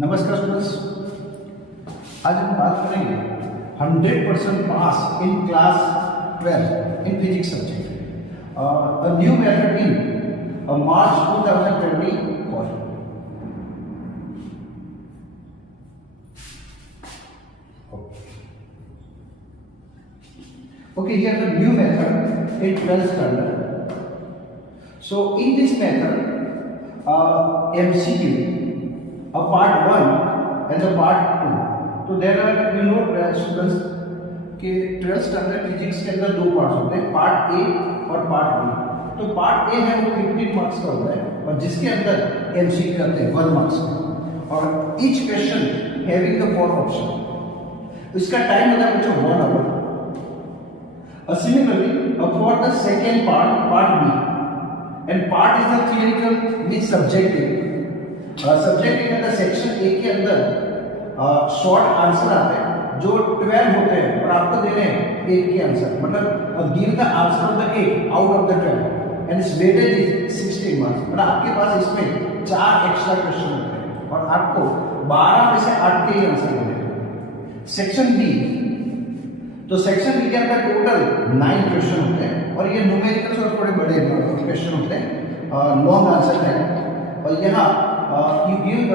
नमस्कार स्टूडेंट्स, आज हम बात करेंगे 100% pass in class 12 in physics subject, a new method in March 2024. Okay, here the new method in 12th standard. So in this method, MCQ, a part 1 and a part 2. तो there are students कि 12th standard physics के अंदर दो parts होते हैं, part A और part B. तो part A है वो 15 मार्क्स का होता है और जिसके अंदर MCQ आते हैं 1 मार्क्स का, और each question having the 4 option. इसका टाइम होता है बच्चों 1 our. Similarly, for the second part, part B, and part is the theoretical which subjective. Subjective में the section A के अंदर short answer आते हैं जो 12 होते हैं और आपको देने हैं 8 के आंसर, मतलब give the answer of the 8 out of the 12 and its weightage is 16 marks. मतलब आपके पास इसमें 4 एक्स्ट्रा क्वेश्चन होते हैं और आपको 12 में से 8 के ही आंसर देने हैं. सेक्शन बी, तो सेक्शन बी के अंदर टोटल 9 क्वेश्चन होते हैं और ये न्यूमेरिकल्स और थोड़े बड़े क्वेश्चन होते हैं, लॉन्ग आंसर है. और यहाँ you give the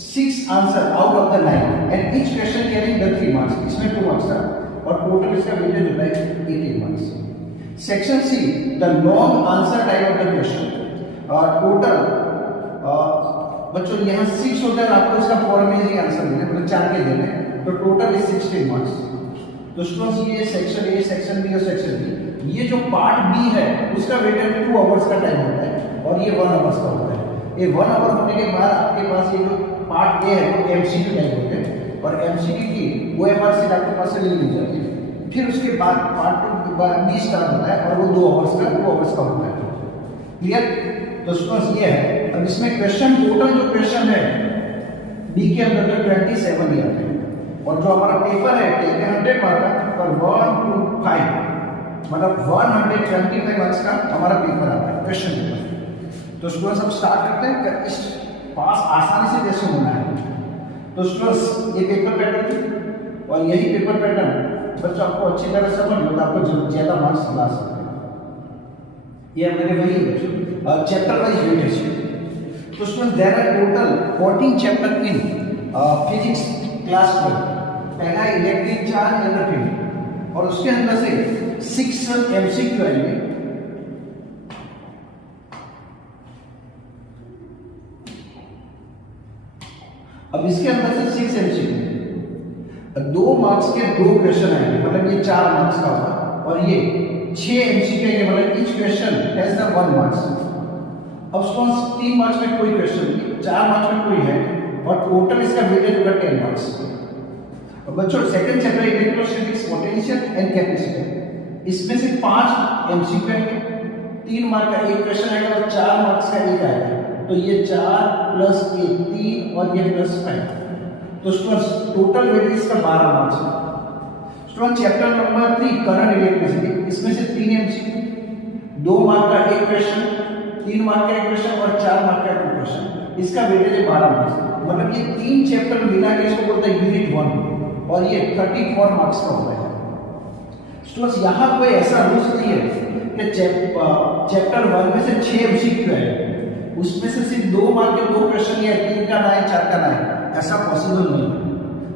6 answer out of the 9 and each question carrying the 3 marks. इसमें 2 मार्क्स था और टोटल इसका वेटेज होता है 18 marks. Section C, the long answer type of the question. Total बच्चों यहाँ 6 होता है, आपको इसका 4 में ही आंसर देना है, मतलब 4 के देने हैं, तो टोटल इज 16 मार्क्स. तो स्टूडेंट्स ये सेक्शन ए, सेक्शन बी और सेक्शन बी, ये जो पार्ट बी है उसका वेटेज 2 आवर्स का टाइम होता है और ये 1 आवर्स का होता है. ये 1 आवर होने के बाद आपके पास ये जो पार्ट ए है वो एमसीक्यू टाइप होते हैं और एमसीक्यू की OMR सीट आपके पास से ले ली जाती है. फिर उसके बाद पार्ट बी स्टार्ट होता है और वो 2 आवर्स का होता है. क्लियर? तो स्टूडेंट्स ये है. अब इसमें क्वेश्चन, टोटल जो क्वेश्चन है बी के अंदर तो 27 ही आते हैं और जो हमारा पेपर है 100 मार्क का और 1 to 5 मतलब 125 मार्क्स का हमारा पेपर आता है, क्वेश्चन पेपर. तो स्टूडेंट्स हम स्टार्ट करते हैं कि इस पास आसानी से कैसे होना है. तो स्टूडेंट्स ये पेपर पैटर्न और यही पेपर पैटर्न बच्चों आपको अच्छी तरह समझ लो तो आपको ज्यादा मार्क्स ला सकते हैं. ये मेरे वही बच्चों चैप्टर वाइज वेटेज. तो students there are total 14 chapter in physics class 12. पहला इलेक्ट्रिक चार्ज एंड फील्ड और उसके अंदर से 6 एमसीक्यू आएंगे. अब इसके अंदर से 6 एमसीक्यू, 2 मार्क्स के 2 क्वेश्चन आएंगे, मतलब ये 4 मार्क्स का होगा और ये 6 एमसीक्यू आएंगे, मतलब each question has the 1 marks. अब स्टूडेंट्स 3 मार्क्स में कोई क्वेश्चन नहीं, 4 मार्क्स में कोई है और टोटल इसका वेटेज होगा 10 मार्क्स. बच्चों second chapter electrostatics, potential and capacitor, इसमें से 5 एमसीक्यू आएंगे, 3 मार्क का एक क्वेश्चन आएगा और 4 मार्क्स का एक आएगा. तो ये 4 प्लस 1 3 और ये प्लस 5. तो स्टूडेंट्स टोटल वेटेज इसका 12 मार्क्स है. Student chapter number 3 current electricity, इसमें से 3 एमसीक्यू, 2 मार्क का एक क्वेश्चन, 3 मार्क का एक क्वेश्चन और 4 मार्क का एक क्वेश्चन. इसका वेटेज है 12 मार्क्स. मतलब ये 3 चैप्टर मिला के इसको बोलते हैं यूनिट 1 और ये 34 मार्क्स का होता है. स्टूडेंट्स यहाँ कोई ऐसा रूल्स नहीं है कि चैप्टर 1 में से 6 एमसीक्यू है, उसमें से सिर्फ 2 मार्क के 2 क्वेश्चन या 3 का ना है 4 का ना है, ऐसा पॉसिबल नहीं है.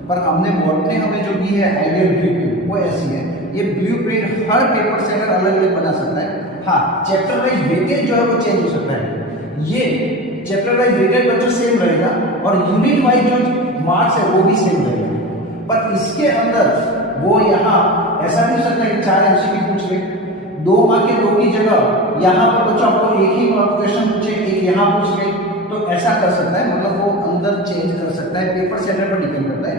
पर हमने बोर्ड ने हमें जो दी है आइडियल ब्लूप्रिंट वो ऐसी है. ये ब्लूप्रिंट हर पेपर से अगर अलग अलग बना सकता है. हाँ, चैप्टर वाइज वेटेज जो है वो चेंज हो सकता है. ये चैप्टर वाइज वेटेज बच्चों सेम रहेगा और यूनिट वाइज जो मार्क्स है वो भी सेम रहेगा. पर इसके अंदर वो यहाँ ऐसा नहीं हो सकता कि 4 एमसीक्यू पूछ ले, 2 मार्क के 2 की जगह यहाँ पर बच्चों आपको एक ही क्वेश्चन पूछे, एक यहाँ पूछ ले, तो ऐसा कर सकता है. मतलब वो अंदर चेंज कर सकता है, पेपर सेटर पर डिपेंड करता है.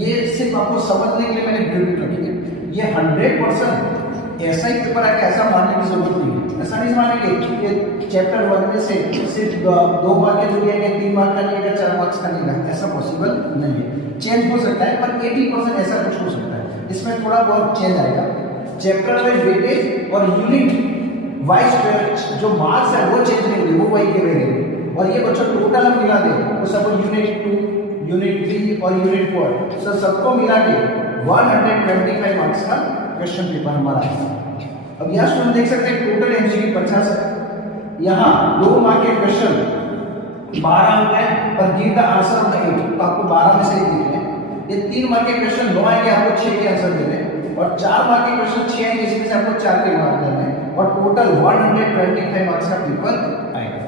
ये सिर्फ आपको समझने के लिए मैंने ब्लूप्रिंट रखी है. ये 100% ऐसा ही पेपर है कि ऐसा मानने की जरूरत नहीं है. ऐसा नहीं मानेंगे कि चैप्टर 1 में से सिर्फ 2 मार्क के जो आएंगे, 3 मार्क का नहीं आएगा, 4 मार्क्स का नहीं आएगा, ऐसा पॉसिबल नहीं है. चेंज हो सकता है पर 80% ऐसा कुछ हो सकता है. इसमें थोड़ा बहुत चेंज आएगा. चैप्टर वाइज वेटेज और यूनिट वाइज जो मार्क्स है वो चेंज नहीं होंगे, वो वही के रहेंगे. और ये बच्चों टोटल हम मिला दे तो सब यूनिट 2, यूनिट 3 और यूनिट 4 सर सबको मिला के 125 मार्क्स का क्वेश्चन पेपर हमारा है। अब यहाँ स्टूडेंट देख सकते हैं टोटल एमसीक्यू 50 है, यहाँ 2 मार्क के क्वेश्चन 12 होता है और give the answer of the 8, तो आपको 12 में से 1 लिखना है। ये 3 मार्क के क्वेश्चन 9 आएंगे, आपको 6 के आंसर देने हैं और 4 मार्क के क्वेश्चन 6 आएंगे, इसमें से आपको 4 के मार्क देने हैं और टोटल 125 मार्क्स का पेपर आएगा।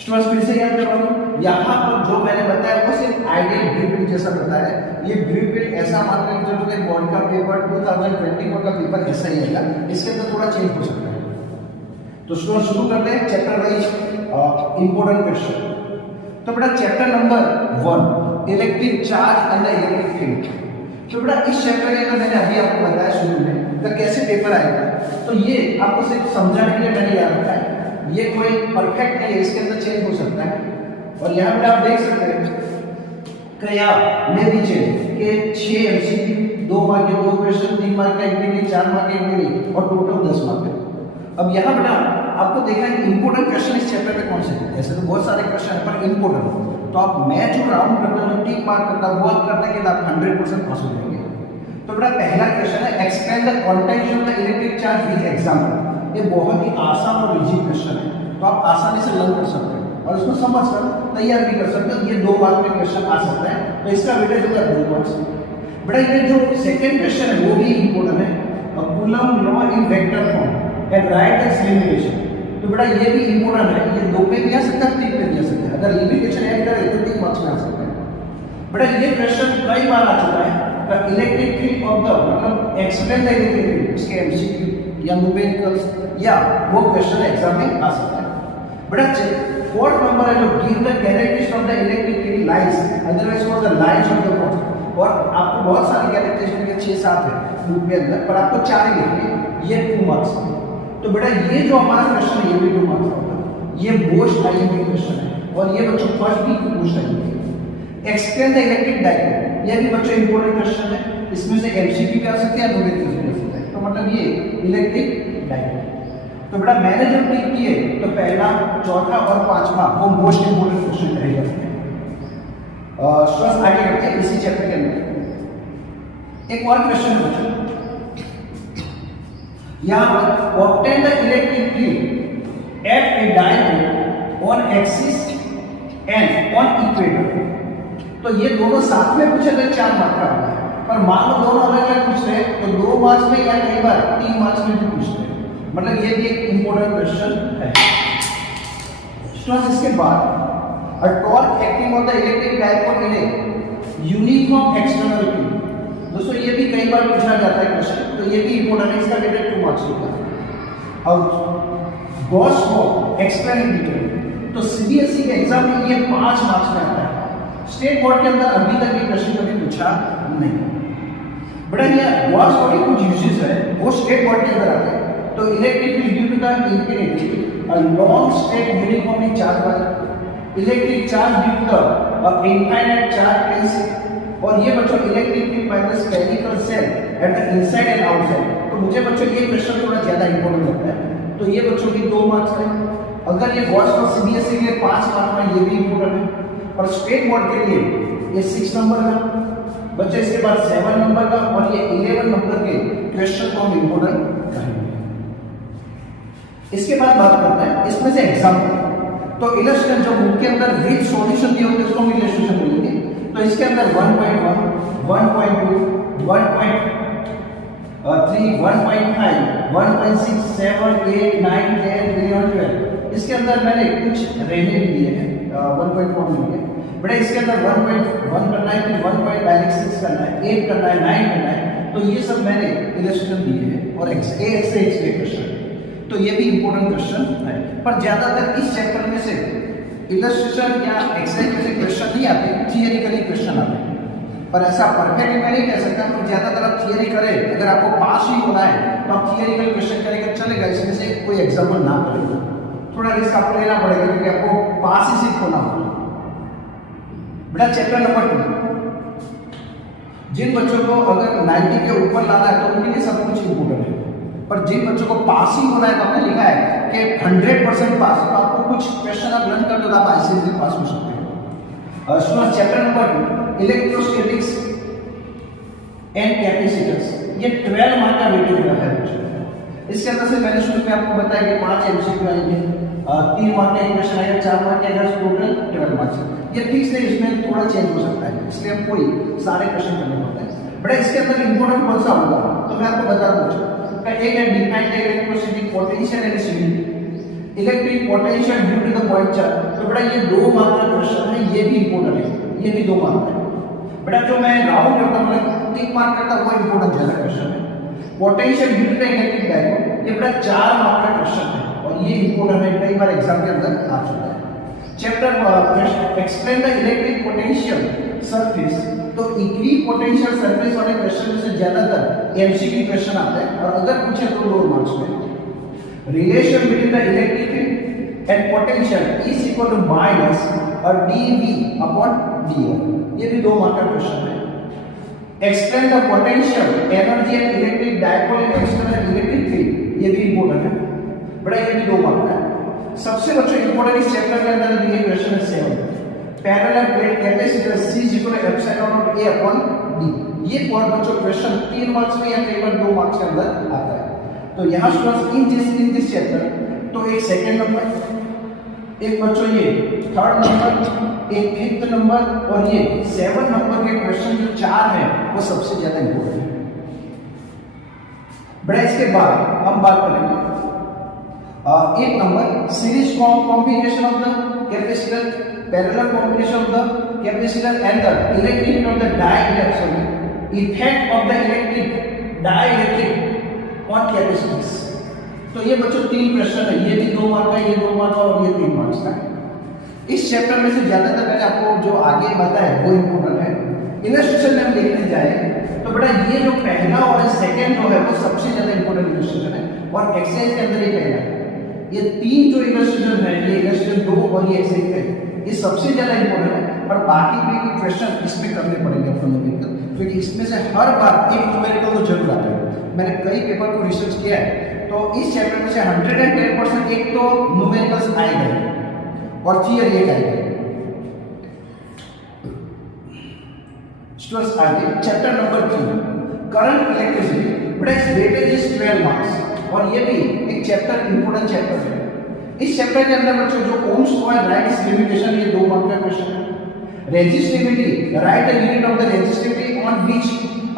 स्टूडेंट्स फिर से याद करवा दूं, यहाँ पर जो मैंने बताया वो सिर्फ आइडियल ब्लूप्रिंट जैसा बताया है। ये ब्लूप्रिंट ऐसा मान कर चलो कि बोर्ड का पेपर 2024 का पेपर ऐसा ही आएगा, इसके अंदर थोड़ा चेंज हो सकता है। तो स्टूडेंट्स शुरू करते हैं चैप्टर वाइज इंपॉर्टेंट क्वेश्चन। तो बेटा chapter number 1 electric charge and the electric field. तो बेटा इस चैप्टर के अंदर मैंने अभी आपको बताया शुरू में तो कैसे पेपर आएगा, तो ये आपको सिर्फ समझाने के लिए मैंने याद रखा है, ये कोई परफेक्ट नहीं है, इसके अंदर चेंज हो सकता है। और यहाँ पे आप देख सकते हैं कि यहाँ में भी चेंज के 6 एमसीक्यू, 2 मार्क के 2 क्वेश्चन, 3 मार्क का एक, 4 मार्क का एक और टोटल 10 मार्क है। अब यहाँ बेटा आपको देखना है इंपोर्टेंट क्वेश्चन इस चैप्टर में कौन से हैं। ऐसे तो बहुत सारे क्वेश्चन है पर इंपोर्टेंट, तो आप मैं जो राउंड करता हूँ, टिक मार्क करता हूँ, वो आप करने के बाद 100% पास हो जाएंगे। तो बेटा पहला क्वेश्चन है explain the quantization of the electric charge with example. ये बहुत ही आसान और इजी क्वेश्चन है, तो आप आसानी से लर्न कर सकते हैं और इसको समझ कर तैयार भी कर सकते हो। ये 2 मार्क में क्वेश्चन आ सकता है, तो इसका वेटेज होगा 2 मार्क्स। बेटा ये जो सेकंड क्वेश्चन है वो भी इंपोर्टेंट है, coulomb law in vector form and right it's limitation. तो बेटा ये भी इंपोर्टेंट है, ये 2 पे भी आ सकता है, 3 पे भी आ सकता है। अगर लिमिटेशन ऐड करें तो 3 मार्क्स में आ सकता है। बेटा ये क्वेश्चन कई बार आ चुका है, इलेक्ट्रिक फील्ड ऑफ द मतलब एक्सप्लेन द इलेक्ट्रिक फील्ड, उसके एमसीक्यू या न्यूमेरिकल्स या वो क्वेश्चन एग्जाम में आ सकता है। बेटा 4th नंबर है जो give the characteristics of the electric field lines, otherwise called the lines of the point. और आपको बहुत सारे कैरेक्टरिस्टिक्स के 6-7 है ग्रुप के अंदर, पर आपको 4 ही लिखने, ये 2 मार्क्स है। तो बेटा ये जो हमारा क्वेश्चन है ये भी 2 मार्क्स होगा, ये मोस्ट आईएमपी क्वेश्चन है और ये बच्चों फर्स्ट भी most IMP. Explain the electric diagram, ये भी बच्चों इंपॉर्टेंट क्वेश्चन है, इसमें से एमसीक्यू भी आ सकते हैं, न्यूमेरिकल भी आ सकता है। तो मतलब ये इलेक्ट्रिक डायग्राम। तो बेटा मैंने जो टिक किए तो पहला, चौथा और 5वां वो मोस्ट इंपोर्टेंट क्वेश्चन रह जाते हैं। स्टूडेंट्स आगे बढ़ते हैं इसी चैप्टर के अंदर। एक और क्वेश्चन है बच्चों, यहाँ पर obtain the electric field at A dipole on axis and on equator. तो ये दोनों साथ में पूछे गए 4 मार्क का होगा, पर मान लो दोनों अलग अलग पूछ रहे हैं तो 2 मार्क्स में या कई बार 3 मार्क्स में भी पूछते हैं, मतलब ये भी एक इंपॉर्टेंट क्वेश्चन है। स्टूडेंट्स इसके बाद a torque acting on the electric dipole in a uniform external field. दोस्तों ये भी कई बार पूछा जाता है क्वेश्चन, तो ये भी इंपॉर्टेंट है, इसका वेटेज 2 मार्क्स होगा। अब Gauss law explain in detail, तो सीबीएसई के एग्जाम में ये 5 मार्क्स में आता है। स्टेट बोर्ड के अंदर अभी तक ये क्वेश्चन कभी पूछा नहीं। बेटा ये गॉस लॉ के कुछ यूजेस है वो स्टेट बोर्ड के अंदर आते हैं। तो electric field due to the infinity a long state uniformly charge wire, electric charge due to the infinite charge principle. और ये बच्चों electric field by the spherical cell at the inside and outside. तो मुझे बच्चों ये question थोड़ा ज्यादा important लगता है, तो ये बच्चों की 2 मार्क्स है। अगर ये गॉस लॉ सीबीएसई के लिए 5 मार्क्स में, ये भी इंपॉर्टेंट है। और स्टेट बोर्ड के लिए ये 6 नंबर का बच्चे, इसके बाद 7 नंबर का और ये 11 नंबर के क्वेश्चन को हम इंपॉर्टेंट करेंगे। इसके बाद बात करते हैं इसमें से एग्जाम्पल। तो इलस्ट्रेशन जो बुक के अंदर विद सॉल्यूशन दिए होते हैं उसको हम इलस्ट्रेशन बोलेंगे। तो इसके अंदर 1.1, 1.2, 1.3, 1.5, 1.6, 7, 8, 9, 10, 11, 12। इसके अंदर मैंने कुछ रहने भी दिए हैं, 1.4 में लिए। बेटा इसके अंदर 1.1 करना है, फिर 1.6 करना है, 8 करना है, 9 करना है। तो ये सब मैंने इलस्ट्रेशन दिए हैं और एक्स क्वेश्चन, तो ये भी इंपॉर्टेंट क्वेश्चन है। पर ज्यादातर इस चैप्टर में से इलस्ट्रेशन या एक्सरसाइज से क्वेश्चन नहीं आते, थियरिकली क्वेश्चन आते हैं। पर ऐसा परफेक्ट मैं नहीं कह सकता, पर ज्यादातर आप थियरी करें, अगर आपको पास ही होना है तो आप थियरिकल क्वेश्चन करेंगे चलेगा, इसमें से कोई एग्जाम्पल ना करेगा, थोड़ा रिस्क आपको लेना पड़ेगा क्योंकि आपको पास ही सिर्फ होना होगा। बेटा चैप्टर नंबर 2, जिन बच्चों को अगर 90 के ऊपर लाना है तो उनके लिए सब कुछ इंपॉर्टेंट है। पर जिन बच्चों को पास ही होना है तो हमने लिखा है कि 100% पास, तो आपको कुछ क्वेश्चन आप लर्न कर लो तो आप आईसीएसई पास हो सकते हो। Students, chapter number 2 electrostatics and capacitors, ये 12 मार्क का वेटेज है बच्चों। इसके अंदर से मैंने शुरू में आपको बताया कि 5 एमसीक्यू आएंगे, 3 मार्क का एक क्वेश्चन आएगा, 4 मार्क का आएगा, टोटल 12 मार्क्स। ये फिक्स है, इसमें थोड़ा चेंज हो सकता है, इसलिए हम कोई सारे क्वेश्चन करने पड़ते हैं। बट इसके अंदर इंपॉर्टेंट कौन सा होगा तो मैं आपको बता दूं। एक है define the electrostatic potential and stability, electric potential due to the point charge. तो बेटा ये 2 मार्क का क्वेश्चन है, ये भी इंपॉर्टेंट है, ये भी 2 मार्क है। बेटा जो मैं राउंड करता हूं मतलब 3 मार्क करता वो इंपॉर्टेंट ज्यादा क्वेश्चन है। Potential due to the electric dipole, ये बेटा 4 मार्क का क्वेश्चन है और ये इंपॉर्टेंट है, कई बार एग्जाम के अंदर आ चुका है। Chapter explain the electric potential surface, तो इक्वी पोटेंशियल सरफेस वाले क्वेश्चन से ज्यादातर एमसीक्यू क्वेश्चन आते हैं और अगर पूछे तो 2 मार्क्स में। Relation between the electric and potential is equal to minus और dV अपॉन dr, ये भी 2 मार्क का क्वेश्चन है। Explain the potential energy and electric dipole in external electric field, ये भी इंपॉर्टेंट है बड़ा, ये भी 2 मार्क का है। सबसे बच्चों इंपॉर्टेंट इस चैप्टर के अंदर दिए क्वेश्चन है 7, parallel plate capacitor C equal to epsilon naught A upon D, ये बहुत बच्चों क्वेश्चन 3 मार्क्स में या कई बार 2 मार्क्स के अंदर आता है। तो यहाँ स्टूडेंट्स इन दिस चैप्टर तो एक सेकंड नंबर, एक बच्चों ये थर्ड नंबर, एक फिफ्थ नंबर और ये 7 नंबर के क्वेश्चन जो 4 हैं वो सबसे ज्यादा इंपॉर्टेंट है। बड़ा इसके बाद हम बात करेंगे 1 number series combination of the capacitor, parallel combination of the capacitor and the electric of the dielectric, effect of the electric dielectric on capacitors. तो ये बच्चों 3 प्रश्न है, ये भी 2 मार्क का, ये 2 मार्क का और ये 3 मार्क्स का। इस चैप्टर में से ज्यादातर मैंने आपको जो आगे बताया वो इंपॉर्टेंट है। इलस्ट्रेशन में हम देखने जाए तो बेटा ये जो पहला और सेकंड जो है वो सबसे ज्यादा इंपॉर्टेंट इलस्ट्रेशन है और एक्सरसाइज के अंदर ही पहला है। ये 3 जो इलस्ट्रेशन है, ये इलस्ट्रेशन 2 और ये एक्सरसाइज है, ये सबसे ज्यादा इंपॉर्टेंट है। और बाकी भी क्वेश्चन इसमें करने पड़ेंगे फंडामेंटल, क्योंकि इसमें से हर बार एक न्यूमेरिकल तो जरूर आता है। मैंने कई पेपर को रिसर्च किया है तो इस चैप्टर में से 110% एक तो न्यूमेरिकल्स आएगा और थियरी एक आएगा। स्टूडेंट्स आगे chapter number 3 current electricity, but it's weightage is 12 marks और ये भी एक चैप्टर इंपॉर्टेंट चैप्टर है। इस चैप्टर के अंदर बच्चों जो Ohm's law and rights limitation, ये 2 मार्क का क्वेश्चन है। Resistivity, right the unit of the resistivity on which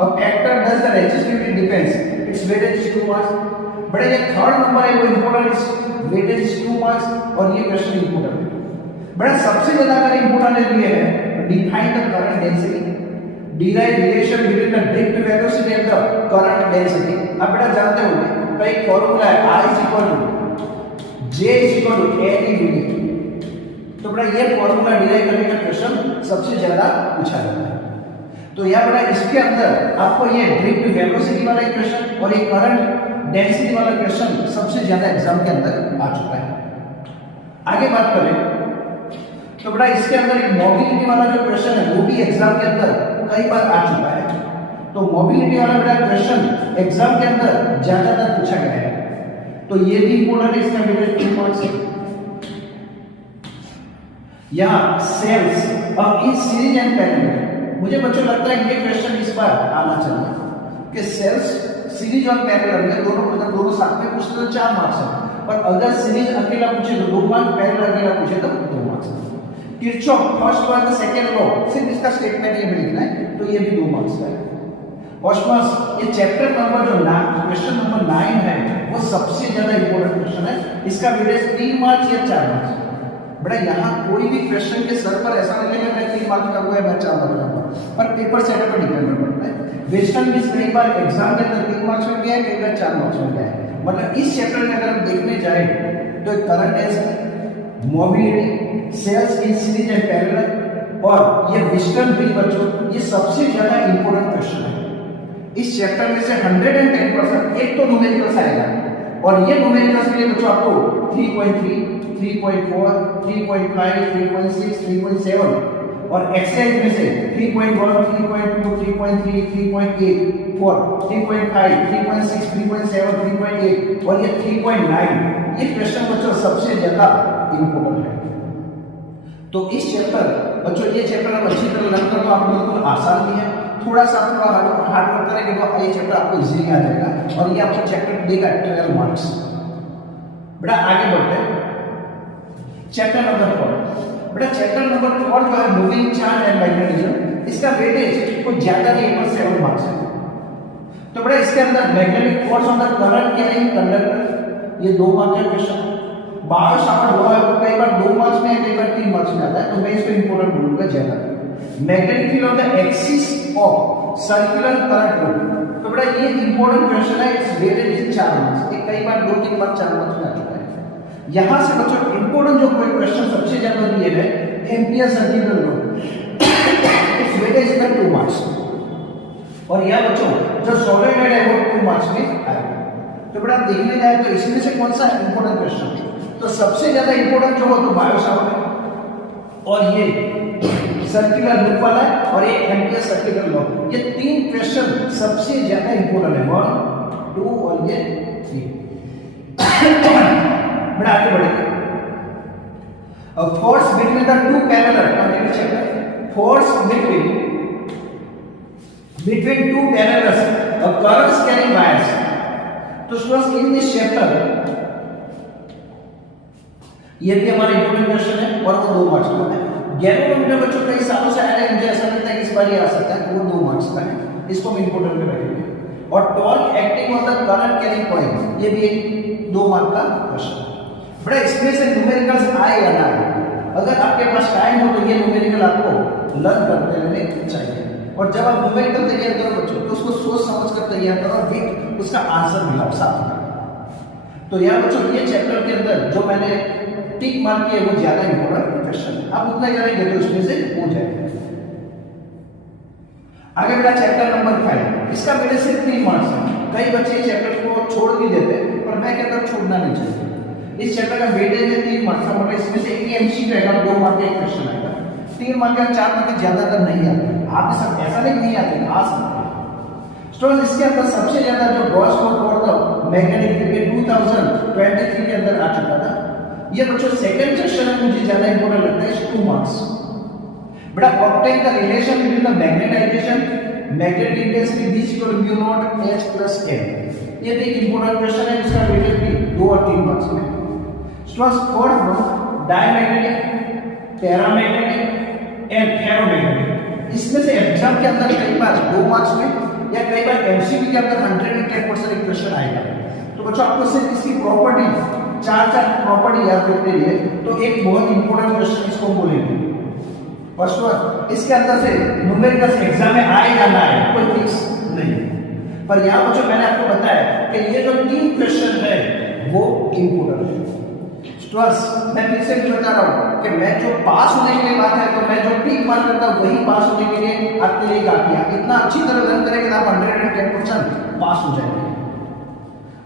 a factor does the resistivity depends, it's weightage is 2 marks. But ये थर्ड नंबर है वो important, is weightage is 2 marks और ये question important है। बड़ा सबसे ज्यादा अगर इंपॉर्टेंट ये है define the current density, derive relation between the drift velocity and the current density. अब बेटा जानते होंगे का एक फार्मूला है I J NEVD, तो बेटा ये फार्मूला डिराइव करने का क्वेश्चन सबसे ज्यादा पूछा जाता है। तो यह बेटा इसके अंदर आपको ये ड्रिफ्ट वेलोसिटी वाला क्वेश्चन और ये करंट डेंसिटी वाला क्वेश्चन सबसे ज्यादा एग्जाम के अंदर आ चुका है। आगे बात करें तो बेटा इसके अंदर एक मोबिलिटी वाला जो क्वेश्चन है वो भी एग्जाम के अंदर कई बार आ चुका है। तो मोबिलिटी वाला बेटा क्वेश्चन एग्जाम के अंदर ज्यादातर पूछा गया है, तो ये भी इंपॉर्टेंट है, इसका वेटेज 2 मार्क्स है। यहाँ सेल्स और इन सीरीज एंड पैरेलल, मुझे बच्चों लगता है ये क्वेश्चन इस बार आना चाहिए कि सेल्स सीरीज और पैरेलल में दोनों मतलब दोनों साथ में पूछते तो 4 मार्क्स है, पर अगर सीरीज अकेला पूछे तो 2 मार्क्स, पैरेलल अकेला पूछे तो 2 marks. Kirchhoff first one second law, सिर्फ इसका स्टेटमेंट ये भी लिखना है, तो ये भी 2 मार्क्स का है। ऑस्मोस ये चैप्टर नंबर जो क्वेश्चन नंबर 9 है वो सबसे ज्यादा इंपॉर्टेंट क्वेश्चन है, इसका वेटेज 3 मार्क्स या 4 मार्क्स। बड़ा यहाँ कोई भी क्वेश्चन के सर पर ऐसा नहीं है मैं 3 मार्क्स का हुआ है मैं 4 मार्क्स का, पर पेपर सेटअप पर डिपेंड करता है। वेस्टर्न मिस कई बार एग्जाम के अंदर 3 मार्क्स में गया है, कई बार 4 मार्क्स में गया है। मतलब इस चैप्टर में अगर हम देखने जाए तो current density, mobility, cells in series and parallel और ये वेस्टर्न ब्रिज बच्चों ये सबसे ज्यादा इंपॉर्टेंट क्वेश्चन है। इस चैप्टर में से 110% एक तो न्यूमेरिकल्स आएगा और ये न्यूमेरिकल्स के लिए बच्चों आपको 3.3, 3.4, 3.5, 3.6, 3.7 और एक्सरसाइज में से 3.1, 3.2, 3.3, 3.8, 4, 3.5, 3.6, 3.7, 3.8 और ये 3.9, ये क्वेश्चन बच्चों सबसे ज्यादा इंपॉर्टेंट है। तो इस चैप्टर बच्चों, ये चैप्टर आप अच्छी तरह लर्न कर लो, आप बिल्कुल आसान भी है, थोड़ा हार्ड वर्क करेंगे तो ये चैप्टर आपको इजीली आ जाएगा और ये आपको चैप्टर देगा 12 मार्क्स। बेटा आगे बढ़ते हैं, चैप्टर नंबर 4। बेटा चैप्टर नंबर 4 जो है मूविंग चार्ज एंड मैग्नेटिज्म, इसका वेटेज कुछ ज्यादा नहीं, 7 मार्क्स है। तो बेटा इसके अंदर magnetic force on the current carrying conductor, ये 2 मार्क्स का क्वेश्चन। बायो सावर्ट लॉ है, कई बार 2 मार्क्स में, कई बार 3 मार्क्स में आता है, तो मैं इसको इंपॉर्टेंट बोलूंगा ज्यादा। Magnetic field on the axis of circular current loop, तो बेटा ये इंपॉर्टेंट क्वेश्चन है, इट्स वेटेज इज 4 मार्क्स, ये कई बार 2-3 बार 4 मार्क्स में आ चुका है। यहां से बच्चों इंपॉर्टेंट जो कोई क्वेश्चन सबसे ज्यादा दिए है, ampere circular law, it's weightage is 2 marks, और यह बच्चों जो सॉलिड है वो 2 मार्क्स में आएगा। तो बेटा देखने जाए तो इसमें से कौन सा इंपॉर्टेंट क्वेश्चन है, तो सबसे ज्यादा इंपॉर्टेंट जो हो तो बायो सावर्ट है, और ये सर्कुलर लूप वाला है, और ये एम्पियर सर्कुलर लॉ, ये 3 क्वेश्चन सबसे ज्यादा इंपॉर्टेंट है, 1, 2 और ये 3। बड़ा आगे बढ़ेंगे। Force between the 2 parallel, force between 2 parallel currents carrying wires। तो स्टूडेंट्स इन दिस चैप्टर ये भी हमारा इंपॉर्टेंट क्वेश्चन है और वो 2 मार्क्स का है। गैल्वेनोमीटर बच्चों कई सालों से आया है, मुझे ऐसा लगता है इस बार ये आ सकता है, वो 2 मार्क्स का है, इसको हम इंपॉर्टेंट में रखेंगे। और torque acting on the current carrying coil, ये भी एक 2 मार्क का क्वेश्चन। बड़ा इसमें से न्यूमेरिकल्स आए या ना आए, अगर आपके पास टाइम हो तो ये न्यूमेरिकल आपको लर्न करते रहने चाहिए, और जब आप न्यूमेरिकल तैयार करो बच्चों तो उसको सोच समझ कर तैयार करो और विथ उसका आंसर मिलाओ साथ में। तो यहाँ बच्चों ये चैप्टर के अंदर जो मैंने टिक मार्क किए वो ज्यादा इंपॉर्टेंट क्वेश्चन है, आप उतना ज्यादा देखो उसमें से हो जाएगा। आगे बेटा चैप्टर नंबर 5, इसका मेरे सिर्फ 3 मार्क्स है। कई बच्चे चैप्टर को छोड़ भी देते हैं, पर मैं कहता हूं छोड़ना नहीं चाहिए। इस चैप्टर का वेटेज है 3 मार्क्स का, मतलब इसमें से एक एमसीक्यू रहेगा, 2 मार्क का एक क्वेश्चन आएगा। 3 मार्क या 4 मार्क ज्यादातर नहीं आते, आप सब ऐसा नहीं आते, आ सकते हैं। स्टूडेंट्स इसके अंदर सबसे ज्यादा जो gross score for the magnetic field 2023 के अंदर आ चुका था। ये बच्चों सेकंड क्वेश्चन मुझे ज्यादा इंपॉर्टेंट लगता है, 2 मार्क्स। बेटा obtain the relation between the magnetisation magnetic intensity B equal to mu naught H plus M, ये भी एक इंपॉर्टेंट क्वेश्चन है, जिसका वेटेज भी 2 और 3 मार्क्स में। Students fourth one diamagnetic, paramagnetic and ferromagnetic, इसमें से एग्जाम के अंदर कई बार 2 मार्क्स में या कई बार एमसीक्यू के अंदर 110% एक क्वेश्चन आएगा। तो बच्चों आपको सिर्फ इसकी प्रॉपर्टी 4 प्रॉपर्टी याद रखने लिए, तो एक बहुत इंपॉर्टेंट क्वेश्चन इसको बोलेंगे। फर्स्ट वन, इसके अंदर से न्यूमेरिकल्स एग्जाम में आए या ना आए कोई फिक्स नहीं, पर यहाँ बच्चों मैंने आपको बताया कि ये जो 3 क्वेश्चन है वो इंपॉर्टेंट है। स्टूडेंट्स मैं फिर से भी बता रहा हूँ कि मैं जो पास होने के लिए बात है, तो मैं जो टिक मार्क करता हूँ वही पास होने के लिए आपके लिए काफी है। इतना अच्छी तरह लर्न करेंगे आप 110% पास हो जाएंगे।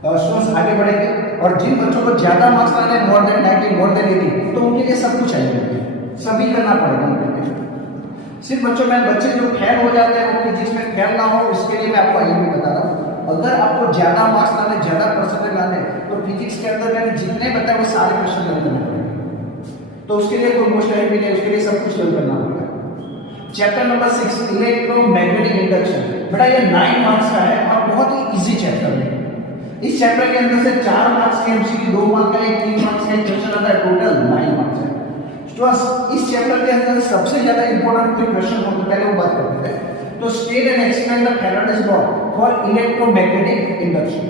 स्टूडेंट्स आगे बढ़ेंगे, और जिन बच्चों को ज्यादा मार्क्स लाने हैं, मोर देन 90, मोर देन 80, तो उनके लिए सब कुछ चाहिए, सभी करना पड़ेगा उनके लिए। सिर्फ बच्चों मैं बच्चे जो फेल हो जाते हैं वो फिजिक्स में फेल ना हो, इसके लिए मैं आपको ये भी बता रहा हूँ। अगर आपको ज्यादा मार्क्स लाने, ज्यादा परसेंटेज लाने, तो फिजिक्स के अंदर मैंने जितने बताए वो सारे क्वेश्चन लर्न करने पड़ेंगे, तो उसके लिए कोई मुश्किल भी नहीं, उसके लिए सब कुछ लर्न करना पड़ेगा। चैप्टर नंबर 6 इलेक्ट्रोमैग्नेटिक इंडक्शन, बेटा ये 9 मार्क्स का है और बहुत ही इजी चैप्टर है। इस चैप्टर के अंदर से 4 मार्क्स के एमसीक्यू, 2 मार्क्स का, 3 मार्क्स का क्वेश्चन आता है, टोटल 9 मार्क्स है। स्टूडेंट्स इस चैप्टर के अंदर सबसे ज्यादा इंपॉर्टेंट कोई क्वेश्चन हो तो पहले वो बात करते हैं। तो state and explain the Faraday's law for electromagnetic induction,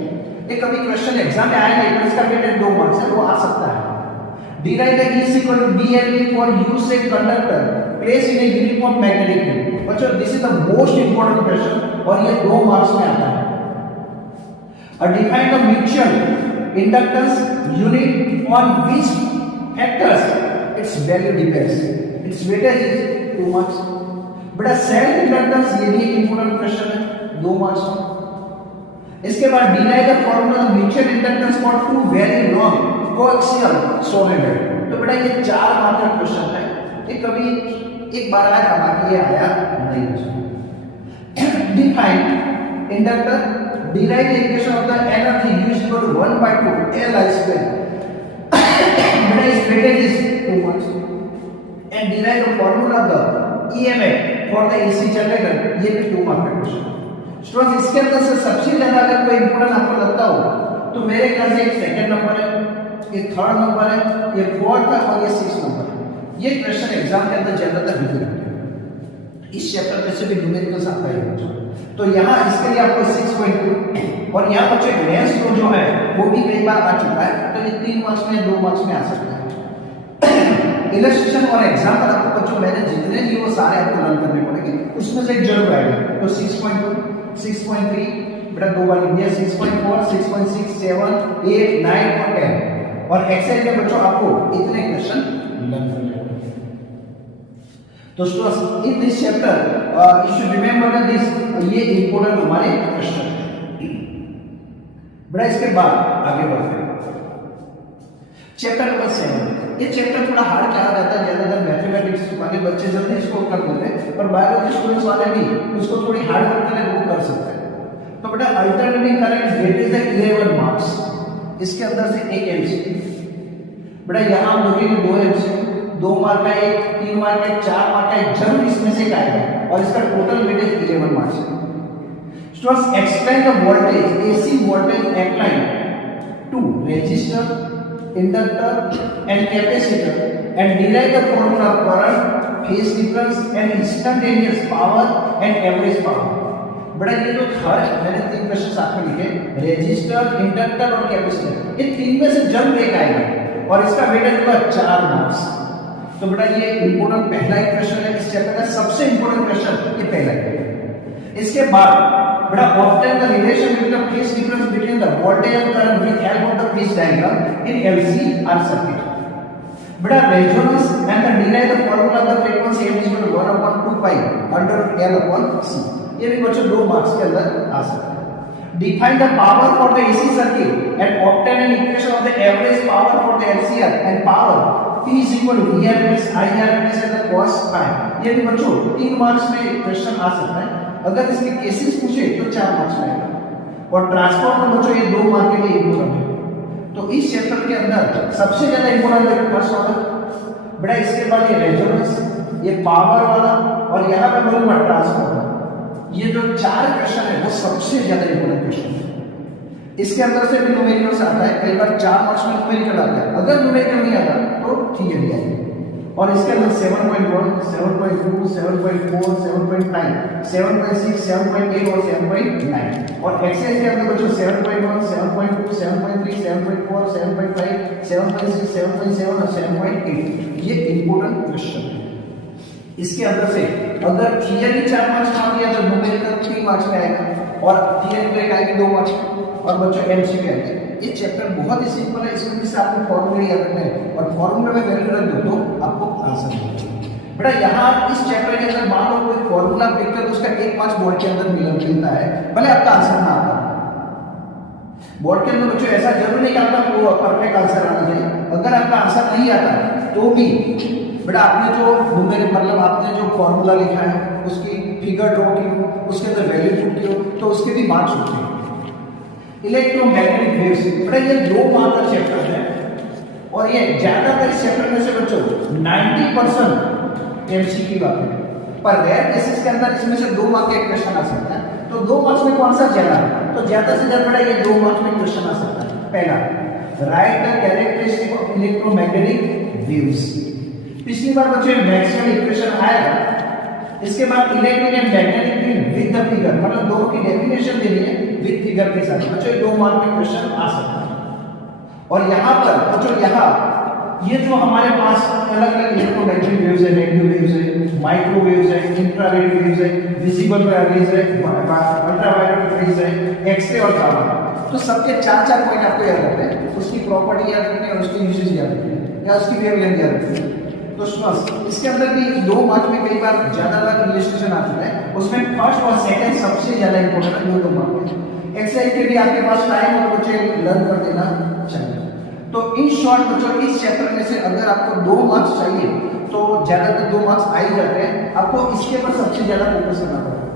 ये कभी क्वेश्चन एग्जाम में आएगा, तो इसका वेटेज 2 मार्क्स है, वो आ सकता है। Derive the E equal to BLE for use a conductor place in a uniform magnetic field. बच्चों this is the most important question और ये 2 मार्क्स में आता है। Define the mutual inductance unit on which factors its value depends. Its weightage is 2 marks. बेटा self inductance ये भी एक इंपॉर्टेंट क्वेश्चन है, 2 मार्क्स में। इसके बाद derive the formula of mutual inductance for 2 very long coaxial solenoid। तो बेटा ये 4 मार्क का क्वेश्चन है, ये कभी एक बार आया था, बाकी ये आया नहीं है। Define inductor derive the equation of the energy U is equal to 1 by 2 L I square. But its weightage is too much. And derive the formula of the EMF for the AC generator. ये भी 2 mark का question है। Students इसके अंदर से सबसे ज्यादा अगर कोई इंपॉर्टेंट आपको लगता हो तो मेरे ख्याल से एक सेकंड नंबर है, ये थर्ड नंबर है, ये फोर्थ है और ये सिक्स नंबर है। ये क्वेश्चन एग्जाम के अंदर ज्यादातर रिपीट होते हैं। इस चैप्टर में से भी न्यूमेरिकल्स आता है। तो यहाँ इसके लिए आपको 6.2 और यहाँ बच्चे ग्रेस फ्लो जो है वो भी कई बार आ चुका है, तो ये 3 मार्क्स में 2 मार्क्स में आ सकता है। इलस्ट्रेशन और एग्जांपल आपको बच्चों मैंने जितने लिए वो सारे आपको लर्न करने पड़ेंगे, उसमें से एक जरूर आएगा। तो 6.2, 6.3 बेटा 2 बार लिख दिया, 6.4, 6.6, 7, 8, 9 और 10 और एक्सरसाइज में बच्चों आपको इतने क्वेश्चन लर्न करने पड़ेंगे। तो students in this chapter you should remember that this, ये इंपॉर्टेंट हमारे क्वेश्चन है। बड़ा इसके बाद आगे बढ़ते हैं चैप्टर नंबर 7। ये चैप्टर थोड़ा हार्ड कहा जाता है, ज्यादातर मैथमेटिक्स वाले बच्चे जल्दी इसको कर लेते हैं, पर बायोलॉजी स्टूडेंट्स वाले भी उसको थोड़ी हार्ड करते हैं, वो कर सकते हैं। तो बेटा alternating current weight is 11 marks, इसके अंदर से एक एमसीक्यू। बेटा यहां हम लोगों 2 एमसीक्यू, 2 मार्क का एक, 3 मार्क का एक, 4 मार्क का एक, जरूर इसमें से एक आएगा और इसका टोटल वेटेज 11 मार्क्स है। Students explain the voltage AC voltage applied to resistor, inductor and capacitor and derive the formula of current, phase difference and instantaneous power and average power. बड़ा ये जो थर्ड मैंने 3 क्वेश्चंस आपको लिखे, resistor, inductor और capacitor, ये 3 में से जरूर एक आएगा और इसका वेटेज होगा 4 मार्क्स। तो बेटा ये इंपॉर्टेंट पहला ही क्वेश्चन है इस चैप्टर का, सबसे इंपॉर्टेंट क्वेश्चन ये पहला है। इसके बाद बेटा obtain the relation between the phase difference between the voltage and current with help of the phase diagram in LCR circuit. बेटा resonance and the derive the formula of the frequency m is equal to 1/2π under L/c। ये भी बच्चों 2 marks के अंदर आ सकता है। Define the power for the AC circuit and obtain an equation of the average power for the LCR and power P is equal to VRMS, IRMS and the cos phi। ये भी बच्चों 3 marks में question आ सकता है। अगर इसके cases पूछे तो 4 मार्क्स में आएगा और ट्रांसफॉर्मर बच्चों ये 2 मार्क के लिए इंपॉर्टेंट है। तो इस चैप्टर के अंदर सबसे ज्यादा इंपॉर्टेंट है फर्स्ट ऑर्डर। बेटा इसके बाद ये रेजोनेंस, ये पावर वाला और यहाँ पे बोलूंगा ट्रांसफॉर्मर। ये जो 4 क्वेश्चन है वो सबसे ज्यादा इंपॉर्टेंट क्वेश्चन है। इसके अंदर से भी न्यूमेरिकल्स आता है, कई बार 4 मार्क्स में न्यूमेरिकल आता है। अगर न्यूमेरिकल नहीं आता तो थियरी आएगी और इसके अंदर 7.1, 7.2, 7.4, 7.9, 7.6, 7.8 और 7.9 और एक्सरसाइज के अंदर बच्चों 7.1, 7.2, 7.3, 7.4, 7.5, 7.6, 7.7 और 7.8 ये इंपॉर्टेंट क्वेश्चन है। इसके अंदर से अगर थियरी 4 मार्क्स में आती है तो न्यूमेरिकल 3 मार्क्स में आएगा और थियरी ब्रेक आएगी 2 मार्क्स में और बच्चों एमसीक्यू आएंगे। ये चैप्टर बहुत ही सिंपल है, इसमें से आपको फॉर्मूला याद रखना है और फॉर्मूला में वैल्यू रख दो तो आपको आंसर मिलेगा। बेटा यहाँ इस चैप्टर के अंदर मान लो कोई फॉर्मूला लिखते हो तो उसका 1 मार्क्स बोर्ड के अंदर मिलता है, भले आपका आंसर ना आता। बोर्ड के अंदर बच्चों ऐसा जरूर नहीं करता कि वो परफेक्ट आंसर आना चाहिए। अगर आपका आंसर नहीं आता तो भी बेटा आपने जो मतलब आपने जो फॉर्मूला लिखा है उसकी फिगर ड्रॉ की हो, उसके अंदर वैल्यू पुट की हो तो उसके भी मार्क्स होते हैं। इलेक्ट्रोमैग्नेटिक वेव्स, बेटा ये 2 मार्क का चैप्टर है और ये ज्यादातर इस चैप्टर में से बच्चों 90% एमसीक्यू आते हैं, पर रेयर केसेस के अंदर इसमें से 2 मार्क का क्वेश्चन आ सकता है। तो 2 मार्क्स में कौन सा ज्यादा है? तो ज्यादा से ज्यादा बेटा ये 2 मार्क्स में क्वेश्चन आ सकता है। पहला, right the characteristic of electromagnetic waves. पिछली बार बच्चों मैक्सवेल इक्वेशन आएगा, इसके बाद electric and magnetic field with the figure, मतलब दोनों की डेफिनेशन देनी है विद फिगर के साथ। बच्चों 2 मार्क में क्वेश्चन आ सकता है। और यहाँ पर बच्चों यहाँ ये जो हमारे पास अलग अलग इलेक्ट्रोमैग्नेटिक वेव्स है, रेडियो वेव्स है, माइक्रोवेव्स है, इंफ्रारेड वेव्स है, विजिबल रेज है, अल्ट्रावायलेट रेज है, एक्सरे और गामा। तो सबके 4-4 पॉइंट आपको याद रखने हैं, उसकी प्रॉपर्टी याद रखनी है और उसकी यूसेज याद रखनी है या उसकी वेवलेंथ याद रखनी है। तो इसके अंदर भी 2 मार्क में कई बार ज्यादा इलस्ट्रेशन आती है, उसमें फर्स्ट और सेकंड सबसे ज्यादा इंपॉर्टेंट है 2 मार्क में। एक्सरसाइज के भी आपके पास टाइम और बच्चे लर्न कर देना चाहिए। तो इन शॉर्ट बच्चों इस चैप्टर में से अगर आपको 2 मार्क्स चाहिए तो ज्यादातर 2 मार्क्स आ ही जाते हैं। आपको इसके पर सबसे ज्यादा फोकस करना पड़ेगा।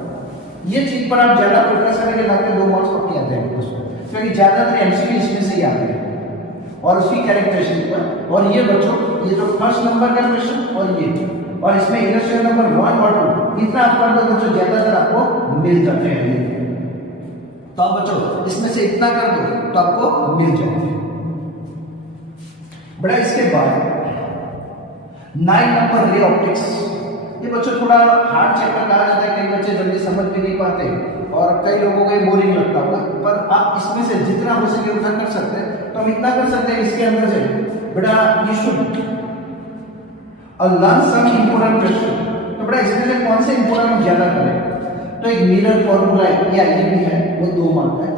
ये चीज पर आप ज्यादा फोकस करेंगे ना, आपके 2 मार्क्स पक्के आ जाएंगे उसमें, क्योंकि ज्यादातर एमसीक्यू इसमें से ही आते हैं और उसकी कैरेक्टरिस्टिक पर। और ये बच्चों ये जो फर्स्ट नंबर का क्वेश्चन और इसमें इलस्ट्रेशन नंबर 1 और 2 इतना आप कर दो बच्चों, ज्यादातर आपको मिल जाते हैं। तो आप बच्चों इसमें से इतना कर दो तो आपको मिल जाएंगे। बड़ा इसके बाद 9 नंबर रे ऑप्टिक्स। ये बच्चों थोड़ा हार्ड चैप्टर कहा जाता है, कई बच्चे जल्दी समझ भी नहीं पाते और कई लोगों को ये बोरिंग लगता होगा, पर आप इसमें से जितना हो सके उतना कर सकते हैं। तो हम इतना कर सकते हैं इसके अंदर से बेटा you should learn some important question. तो बेटा इसमें से कौन से इंपोर्टेंट हम ज्यादा करें? तो एक मिरर फॉर्मूला है, ये भी है, वो 2 मार्क है।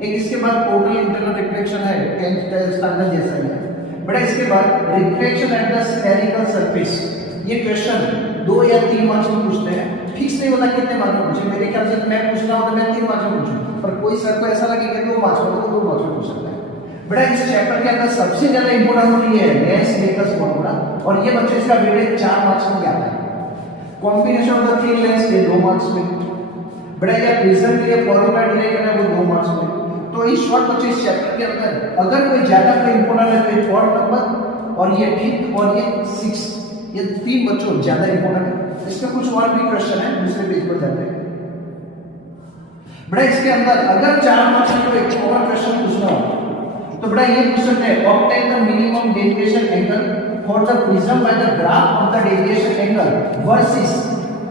एक इसके बाद टोटल इंटरनल रिफ्लेक्शन है, 10th स्टैंडर्ड जैसा ही है। बेटा इसके बाद reflection at the spherical surface. ये क्वेश्चन 2 या 3 मार्क्स में पूछते हैं, फिक्स नहीं होता कितने मार्क्स में पूछे। मेरे ख्याल से मैं पूछ रहा हूं तो मैं 3 मार्क्स में पूछूं, पर कोई सर को ऐसा लगे कि 2 मार्क्स में, तो 2 मार्क्स में पूछ सकता है। बेटा इस चैप्टर के अंदर सबसे ज्यादा इंपोर्टेंट ये है लेंस-मेकर्स फॉर्मूला, और ये बच्चे इसका वेटेज 4 मार्क्स में आता है। कॉम्बिनेशन ऑफ द 3 लेंस ये 2 मार्क्स में। बेटा ये प्रिज्म के लिए फॉर्मूला डिराइव करना है वो 2 मार्क्स में। तो इस शॉर्ट बच्चे इस चैप्टर के अंदर अगर कोई ज्यादा कोई इंपोर्टेंट है तो ये 4th नंबर और ये 5th और ये 6th, ये 3 बच्चों ज्यादा इंपोर्टेंट है। इसका कुछ और भी क्वेश्चन है दूसरे पेज पर जाते हैं। बेटा इसके अंदर अगर 4 मार्क्स में कोई एक और क्वेश्चन पूछना हो तो बेटा ये पूछ सकते हैं obtain the minimum deviation angle for the prism by the graph of the deviation angle versus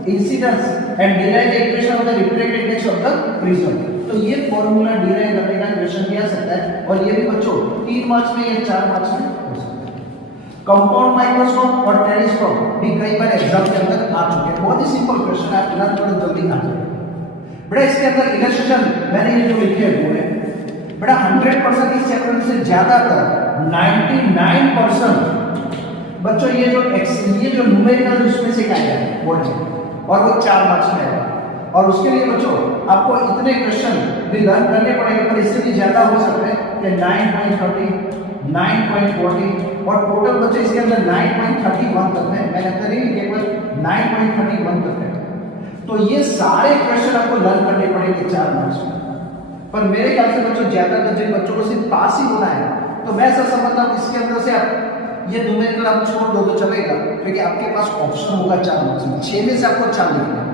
incidence and derive the equation of the refracted index of the prism. तो ये फॉर्मूला डिराइव करने का क्वेश्चन किया सकता है, और ये भी बच्चों 3 मार्क्स में या 4 मार्क्स में हो सकता है। कंपाउंड माइक्रोस्कोप और टेलीस्कोप भी कई बार एग्जाम के अंदर आ चुके हैं। बहुत ही सिंपल क्वेश्चन है, आप तुरंत थोड़ा जल्दी आ जाएगा। बेटा इसके अंदर इलस्ट्रेशन मैंने ये जो लिखे हुए हैं, बेटा 100% इस चैप्टर से ज्यादातर 99% बच्चों ये जो न्यूमेरिकल उसमें से क्या है बोर्ड है, और वो 4 मार्क्स में है। और उसके लिए बच्चों आपको इतने क्वेश्चन भी लर्न करने पड़ेंगे, पर इससे भी ज्यादा हो सकते हैं कि 9.30, 9.40 और टोटल बच्चे इसके अंदर 9.31 तक है। मैं कहता नहीं केवल 9.31 तक है। तो ये सारे क्वेश्चन आपको लर्न करने पड़ेंगे 4 मार्क्स में। पर मेरे ख्याल से बच्चों ज्यादातर जिन बच्चों को सिर्फ पास ही होना है, तो मैं ऐसा समझता हूँ इसके अंदर से आप ये न्यूमेरिकल आप छोड़ दो तो चलेगा, क्योंकि आपके पास ऑप्शन होगा 4 मार्क्स में, 6 में से आपको 4 लिखना है।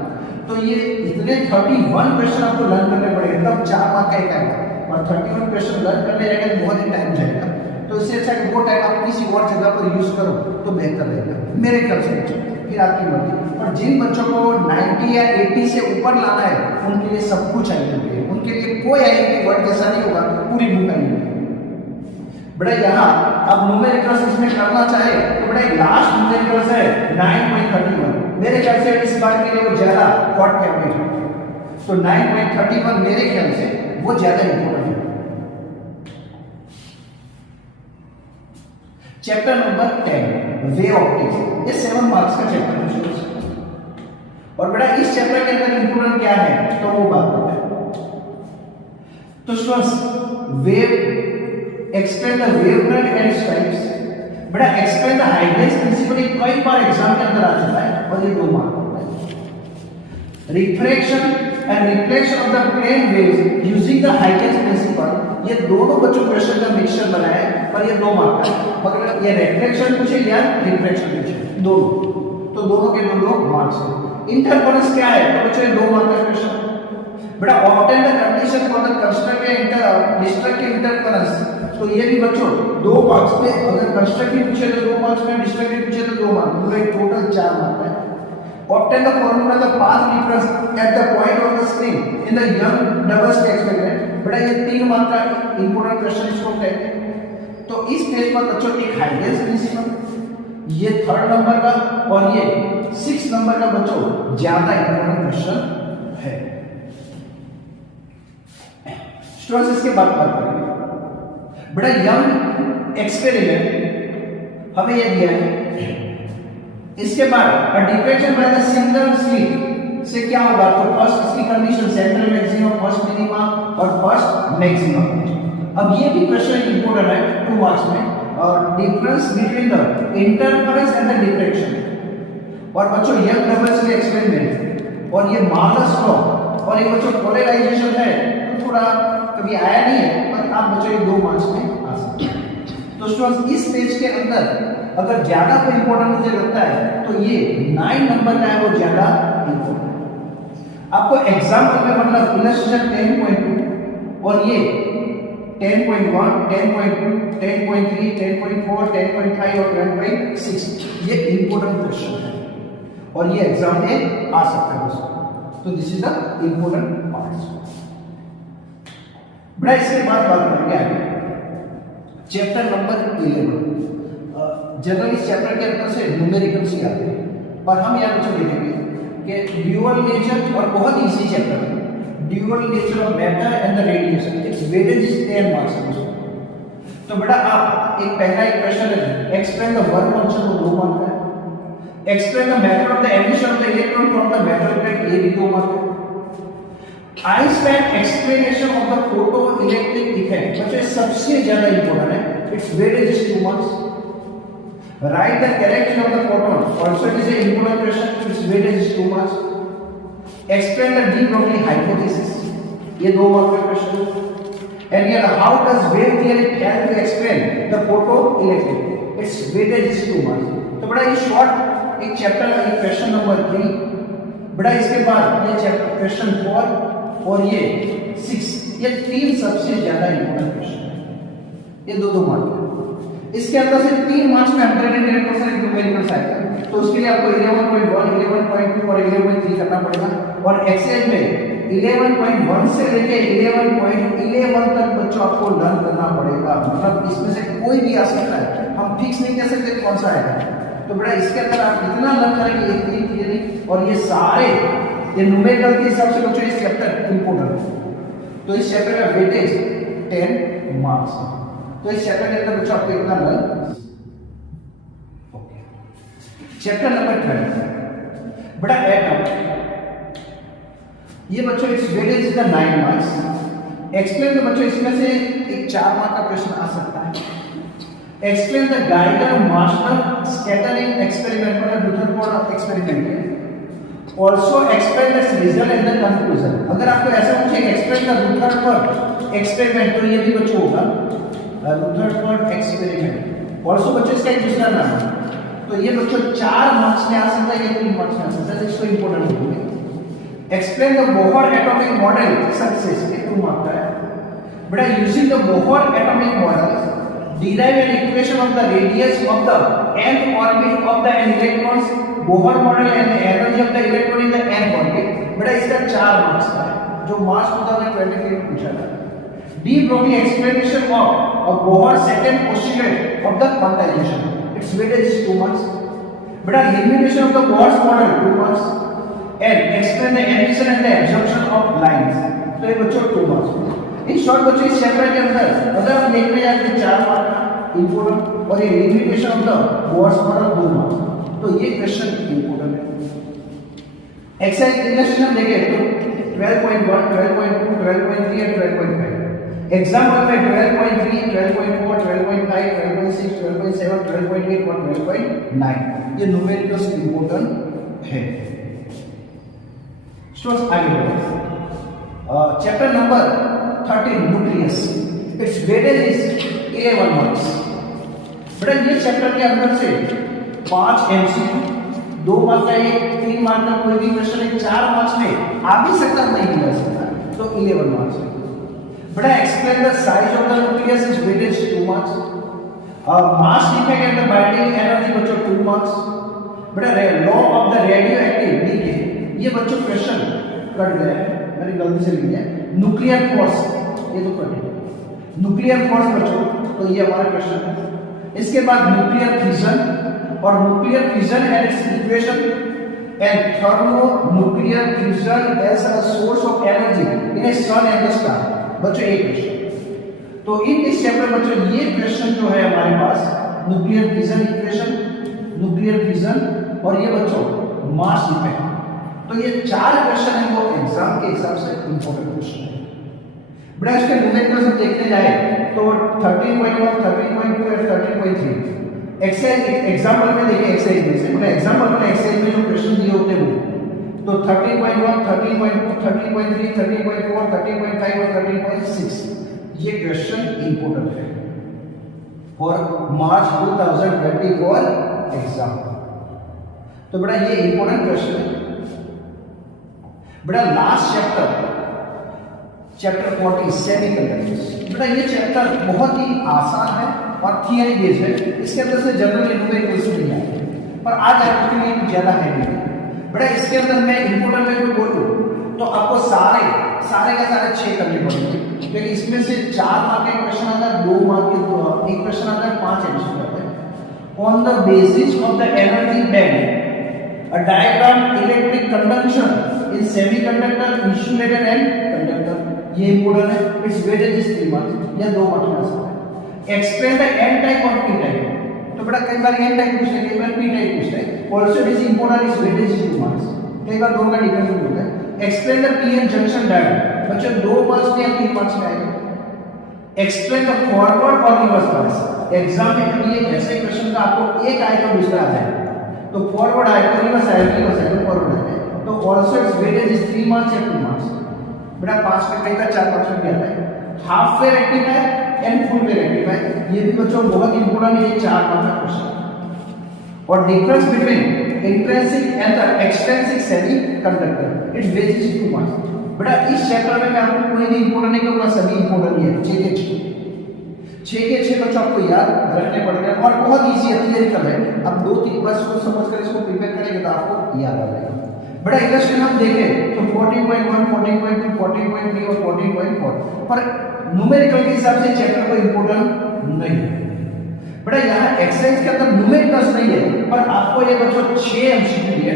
तो ये इतने 31 क्वेश्चन आपको लर्न करने पड़ेंगे, तब 4 मार्क का एक आएगा, और 31 क्वेश्चन लर्न करने जाएगा तो बहुत ही टाइम जाएगा। तो इससे अच्छा वो टाइम आप किसी और जगह पर यूज करो तो बेहतर रहेगा मेरे ख्याल से बच्चों। फिर आपकी मर्जी। और जिन बच्चों को 90 या 80 से ऊपर लाना है उनके लिए सब कुछ आएंगे, उनके लिए कोई आएंगे वर्ड जैसा नहीं होगा, पूरी बुक आएंगे। बेटा यहाँ अब न्यूमेरिकल्स इसमें करना चाहे तो बेटा लास्ट न्यूमेरिकल्स है 9.31, मेरे ख्याल से इस बार के लिए वो ज्यादा हॉट कैबिनेट है। तो 9.31 मेरे ख्याल से वो ज्यादा इंपॉर्टेंट है। चैप्टर नंबर 10 वे ऑप्टिक्स, ये 7 मार्क्स का चैप्टर है। और बेटा इस चैप्टर के अंदर इंपोर्टेंट क्या है तो वो बात करते हैं। तो students wave explain the wavefront and its types. बेटा एक्सप्लेन द हाइगेंस प्रिंसिपल कई बार एग्जाम के अंदर आ चुका है और ये 2 मार्क होता है। Refraction and reflection of the plane waves using the Huygens principle, ये दोनों बच्चों क्वेश्चन का मिक्सचर बनाया है, पर ये 2 मार्क का है। मगर ये रिफ्लेक्शन पूछे या रिफ्रैक्शन पूछे दोनों, तो दोनों के 2 मार्क्स हैं। इंटरफेरेंस क्या है तो बच्चों 2 मार्क का क्वेश्चन। बेटा obtain the condition for the constructive destructive interference, तो ये भी बच्चों 2 मार्क्स में, अगर कंस्ट्रक्टिव पूछे तो 2 मार्क्स में, डिस्ट्रक्टिव पूछे तो 2 मार्क्स, पूरा टोटल 4 मार्क है। Obtain the formula the path difference at the point of the spring in the Young double slit experiment। बेटा ये 3 मार्क का इंपोर्टेंट क्वेश्चन इसको कहते हैं। तो इस पेज पर बच्चों एक हाइगेंस प्रिंसिपल, ये 3rd नंबर का और ये 6 नंबर का बच्चों ज्यादा इंपोर्टेंट क्वेश्चन है। स्टूडेंट्स इसके बाद बात करेंगे। बेटा यंग एक्सपेरिमेंट हमें ये दिया है। इसके बाद diffraction by the single slit से क्या होगा तो फर्स्ट इसकी condition central maximum, first minima और फर्स्ट मैक्सिमम। अब ये भी क्वेश्चन इंपॉर्टेंट है 2 मार्क्स में, difference between the interference and the diffraction. और बच्चों यंग लेवल्स एक्सपेरिमेंट और ये मार्लस लॉ और ये बच्चों पोलराइजेशन है तो थोड़ा कभी आया नहीं है, पर आप बच्चों ये 2 मार्क्स में आ सकते हैं। तो स्टूडेंट्स इस पेज के अंदर अगर ज्यादा कोई इंपॉर्टेंट मुझे लगता है तो ये 9 नंबर का है, वो ज्यादा इंपॉर्टेंट। आपको एग्जाम्पल में मतलब इलस्ट्रेशन 10.2 और ये 10.1, 10.2, 10.3, 10.4, 10.5 और 10.6 ये इंपॉर्टेंट क्वेश्चन है और ये एग्जाम में आ सकता है दोस्तों। तो this is the important parts. बड़ा इसके बाद बात करेंगे आगे चैप्टर नंबर 11। जनरली इस चैप्टर के अंदर से न्यूमेरिकल्स ही आते हैं और हम यहाँ कुछ देखेंगे कि ड्यूअल नेचर और बहुत इजी चैप्टर है, dual nature of matter and the radiation, it's weightage is 10 marks. तो बेटा आप एक पहला एक क्वेश्चन है, एक्सप्लेन द वर्क फंक्शन को 2 मार्क का है, explain the method of the emission of the electron from the metal plate, ये भी 2 मार्क है। Einstein explanation of the photo electric effect बच्चों सबसे ज्यादा इंपॉर्टेंट है, it's weightage is 2 marks. Write the character of the photon, also it is an important question, its weightage is 2 marks. Explain the de Broglie hypothesis, ये 2 mark का question। And here how does wave theory help to explain the photoelectric, its weightage is 2 marks। तो बड़ा ये short एक chapter का एक question number 3, बड़ा इसके बाद ये चैप्टर क्वेश्चन 4 और ये 6, ये 3 सबसे ज्यादा इंपॉर्टेंट क्वेश्चन है, ये 2-2 मार्क है। इसके अंदर से 3 मार्क्स में 108% न्यूमेरिकल्स आएगा, तो उसके लिए आपको 11.1, 11.2 और 11.3 करना पड़ेगा। और एक्सरसाइज में 11.1 से लेके 11.11 तक बच्चों आपको लर्न करना पड़ेगा, मतलब इसमें से कोई भी आ सकता है, हम फिक्स नहीं कह सकते कौन सा आएगा। तो बेटा इसके अंदर आप इतना लर्न करेंगे एक भी थियरी और ये सारे ये न्यूमेरिकल के हिसाब से बच्चों इस चैप्टर इंपॉर्टेंट है। तो इस चैप्टर का वेटेज 10 मार्क्स है। तो इस चैप्टर के अंदर बच्चों आपको इतना लर्न। ओके, चैप्टर नंबर 12 बड़ा एटम, ये बच्चों इस weightage is the 9 marks. Explain तो बच्चों इसमें से एक 4 मार्क का प्रश्न आ सकता है। Explain the Geiger master scattering experiment, मतलब रुदरफोर्ड एक्सपेरिमेंट है। Also explain the result and the conclusion. अगर आपको ऐसा पूछे एक्सप्लेन द रुदरफोर्ड एक्सपेरिमेंट तो ये भी बच्चों होगा रुदरफोर्ड एक्सपेरिमेंट। ऑल्सो बच्चों इसका एक दूसरा नाम है, तो ये बच्चों 4 मार्क्स में आ सकता है, ये 3 मार्क्स में आ सकता है, इसको इंपॉर्टेंट होगा। Explain the Bohr atomic model success, ये 2 मार्क का है। बेटा using the Bohr atomic model derive an equation of the radius of the nth orbit of the electrons, Bohr model and the energy of the electron in the nth orbit। बेटा इसका 4 marks का है, जो मार्च 2023 में पूछा था। de Broglie explanation of a Bohr second postulate of the quantization, its weightage is 2 marks। बेटा limitation of the Bohr's model 2 marks and explain the emission and the absorption of lines, तो ये बच्चों 2 मार्क्स। इन शॉर्ट बच्चों इस chapter के अंदर अगर हम देखने जाते हैं 4 मार्क का इंपॉर्टेंट और ये limitation of the Bohr's model 2 marks, तो ये क्वेश्चन इंपॉर्टेंट है। एक्सरसाइज इलस्ट्रेशन देखें तो 12.1, 12.2, 12.3 और 12.5। एग्जांपल में 12.3, 12.4, 12.5, 12.6, 12.7, 12.8 और 12.9 ये न्यूमेरिकल्स इंपॉर्टेंट है। स्टूडेंट्स आगे बढ़ते हैं। Chapter number 13 nucleus, it's weightage is 11 marks. बेटा ये चैप्टर के अंदर से 5 एमसीक्यू, 2 मार्क का एक, 3 मार्क का कोई भी क्वेश्चन है, 4 मार्क्स में आ भी सकता नहीं मिल सकता, तो 11 मार्क्स है। बेटा explain the size of the nucleus, is weightage 2 marks. Mass defect and the binding energy बच्चों 2 मार्क्स। बेटा law of the radioactive decay, ये बच्चों क्वेश्चन कट गया है, मैंने गलती से लिख दिया। न्यूक्लियर फोर्स, ये तो कट गया, न्यूक्लियर फोर्स बच्चों, तो ये हमारा क्वेश्चन है। इसके बाद न्यूक्लियर फिजन और nuclear fission and its equation and thermonuclear fusion as a source of energy in a sun and the star, बच्चों एक क्वेश्चन। तो इन इस चैप्टर बच्चों ये क्वेश्चन जो है हमारे पास nuclear fission equation, nuclear fission और ये बच्चों मास इफेक्ट, तो ये 4 क्वेश्चन है वो एग्जाम के हिसाब से इंपॉर्टेंट क्वेश्चन है। बेटा इसके न्यूमेरिकल्स हम देखने जाए तो 13.1, 13.2 और 13.3 एक्सरसाइज एग्जांपल में देखिए एक्सरसाइज में से बेटा एग्जांपल में एक्सरसाइज में जो क्वेश्चन दिए होते हैं वो तो 13.1, 13.2, 13.3, 13.4, 13.5 और 13.6 ये क्वेश्चन इंपॉर्टेंट है फॉर मार्च 2024 एग्जाम। तो बेटा ये इंपॉर्टेंट क्वेश्चन है। बेटा लास्ट चैप्टर 40 सेमीकंडक्टर्स। बेटा ये चैप्टर बहुत ही आसान है और थियरी बेस्ड है, इसके अंदर से जनरल न्यूमेरिकल्स नहीं आते, पर आज आपके लिए ज्यादा है नहीं। बेटा इसके अंदर मैं इंपॉर्टेंट में कोई बोलूं तो आपको सारे का सारे 6 करने पड़ेंगे, क्योंकि इसमें से 4 मार्क के क्वेश्चन आता है, 2 मार्क के एक क्वेश्चन आता है, 5 एमसीक्यू आता है। On the basis of the energy band a diagram electric conduction in semiconductor insulator and conductor, ये इंपॉर्टेंट है। इट्स वेटेज इज 3 मार्क्स या 2 मार्क्स में सकता है। एक्सप्लेन द एन टाइप और पी टाइप। तो बेटा कई बार एन टाइप पूछते हैं, कई बार पी टाइप पूछते हैं। Also it is important, is weightage is 2 marks, कई बार दोनों का डिफरेंस होता है। Explain the PN junction diagram, बच्चों 2 मार्क्स में या 3 मार्क्स में आएगा। एक्सप्लेन द फॉरवर्ड और रिवर्स बायस। एग्जाम में कभी एक ऐसे क्वेश्चन का आपको एक आएगा दूसरा आ जाएगा, तो फॉरवर्ड आएगा रिवर्स आएगा फॉरवर्ड आएगा, तो also it's weightage is 3 marks या 2 मार्क्स। बेटा 5 में कई बार 4 मार्क्स में आता है। Half wave rectifier and full wave rectifier, ये भी बच्चों बहुत इंपॉर्टेंट है, 4 मार्क्स का क्वेश्चन। और difference between intrinsic and the extrinsic semiconductor, it's basis 2 marks. बेटा इस चैप्टर में मैं आपको कोई नहीं इंपॉर्टेंट नहीं कहूंगा, सभी इंपॉर्टेंट ही है। 6 के 6 बच्चों आपको याद रखने पड़ेंगे और बहुत इजी है, थियरिकल है। अब 2-3 बार सोच समझ कर इसको प्रिपेयर करेंगे तो आपको याद आ जाएगा। बड़ा इलस्ट्रेशन हम देखें तो 14.1, 14.2, 14.3 और 14.4 पर न्यूमेरिकल के हिसाब से चैप्टर को इंपॉर्टेंट नहीं है। बड़ा यहाँ एक्सरसाइज के अंदर न्यूमेरिकल्स नहीं है, पर आपको ये बच्चों 6 एमसीक्यू है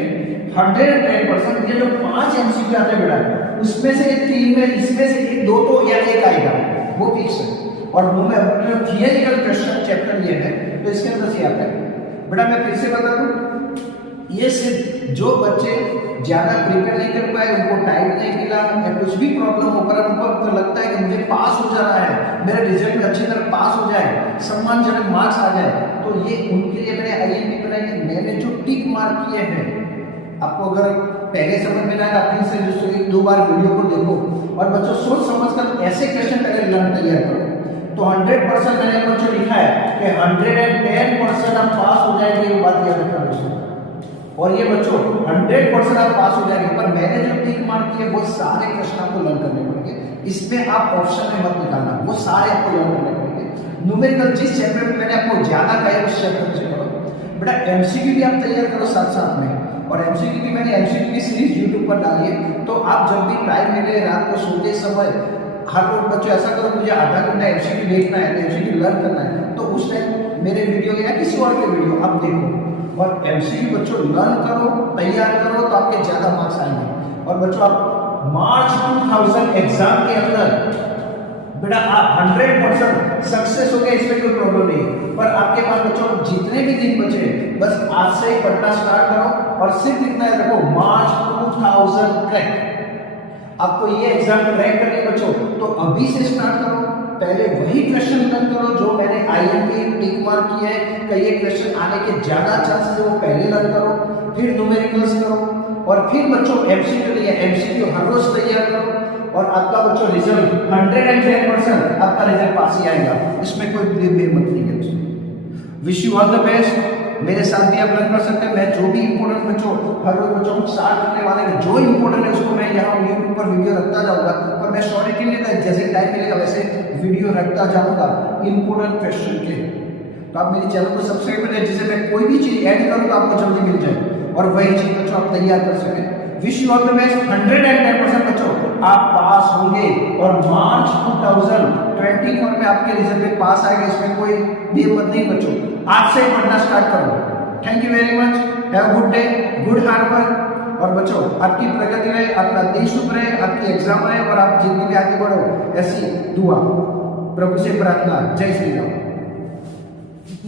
110%। ये जो 5 एमसीक्यू आते हैं बेटा, उसमें से 3 में इसमें से 1, 2 तो या 1 आएगा, वो फिक्स है। और न्यूमेरिकल थियरिकल क्वेश्चन चैप्टर ये है, तो इसके अंदर से आता है। बेटा मैं फिर से बता दूं, ये सिर्फ जो बच्चे ज्यादा प्रिपेयर नहीं कर पाए, उनको टाइम नहीं मिला या कुछ भी प्रॉब्लम होकर उनको लगता है कि मुझे पास हो जाना है, मेरा रिजल्ट अच्छी तरह पास हो जाए, सम्मानजनक मार्क्स आ जाए, तो ये उनके लिए मैंने आईएमपी बनाई कि मैंने जो टिक मार्क किए हैं, आपको अगर पहले समझ में आएगा फिर से जो 1-2 बार वीडियो को देखो और बच्चों सोच समझकर ऐसे क्वेश्चन पहले लर्न तैयार करो। तो 100% मैंने बच्चों लिखा है कि 110% आप पास हो जाएंगे, ये बात याद रखना दोस्तों। और ये बच्चों 100% आप पास हो जाएंगे, पर मैंने जो टिक मार्क किए वो सारे क्वेश्चन आपको लर्न करने पड़ेंगे। इसमें आप ऑप्शन में मत निकालना, वो सारे आपको लर्न करने पड़ेंगे। न्यूमेरिकल जिस चैप्टर में मैंने आपको ज्यादा कहा उस चैप्टर से करो। बेटा एमसीक्यू भी आप तैयार करो साथ में, और एमसीक्यू की मैंने एमसीक्यू की सीरीज यूट्यूब पर डाली है, तो आप जब भी टाइम मिले रात को सोते समय हर रोज बच्चों ऐसा करो, मुझे आधा घंटा एमसीक्यू देखना है, एमसीक्यू लर्न करना है, तो उस टाइम मेरे वीडियो या किसी और के वीडियो आप देखो और एमसीक्यू बच्चों लर्न करो, तैयार करो, तो आपके ज्यादा मार्क्स आएंगे। और बच्चों आप मार्च 2000 एग्जाम के अंदर बेटा आप 100% सक्सेस हो गए, इसमें कोई प्रॉब्लम नहीं, पर आपके पास बच्चों जितने भी दिन बचे बस आज से ही पढ़ना स्टार्ट करो और सिर्फ इतना रखो, मार्च 2000 क्रैक। आपको ये एग्जाम क्रैक करने बच्चों तो अभी से स्टार्ट करो, पहले वही क्वेश्चन लर्न करो जो मैंने आईएमपी टिक मार्क किया है, कई क्वेश्चन आने के ज्यादा चांसेस है, वो पहले लर्न करो, फिर न्यूमेरिकल्स करो, और फिर बच्चों एमसीक्यू लिए एमसीक्यू हर रोज तैयार करो, और आपका बच्चों रिजल्ट 110% आपका रिजल्ट पास ही आएगा, इसमें कोई बेमत नहीं है दोस्तों। Wish you all the best. मेरे साथ भी आप लर्न कर सकते हैं। मैं जो भी इंपॉर्टेंट बच्चों हर रोज बच्चों को स्टार्ट करने वाले हैं, जो इंपॉर्टेंट है उसको मैं यहाँ यूट्यूब पर वीडियो रखता जाऊंगा, पर मैं शॉर्ट के लिए जैसे टाइम मिलेगा वैसे वीडियो रखता जाऊंगा इंपॉर्टेंट क्वेश्चन के। तो आप मेरे चैनल को सब्सक्राइब करें, जिससे मैं कोई भी चीज ऐड करूँ तो आपको जल्दी मिल जाए और वही चीज बच्चों आप तैयार कर सकें। Wish you all the best. 110% बच्चों आप पास होंगे और मार्च 2024 में आपके रिजल्ट में पास आएगा, इसमें कोई बेमत नहीं बच्चों। आज से पढ़ना स्टार्ट करो। Thank you very much, have good day, good hard work. और बच्चों आपकी प्रगति रहे, आपका देश शुभ रहे, आपकी एग्जाम रहे और आप जिंदगी में आगे बढ़ो, ऐसी दुआ प्रभु से प्रार्थना। जय श्री राम।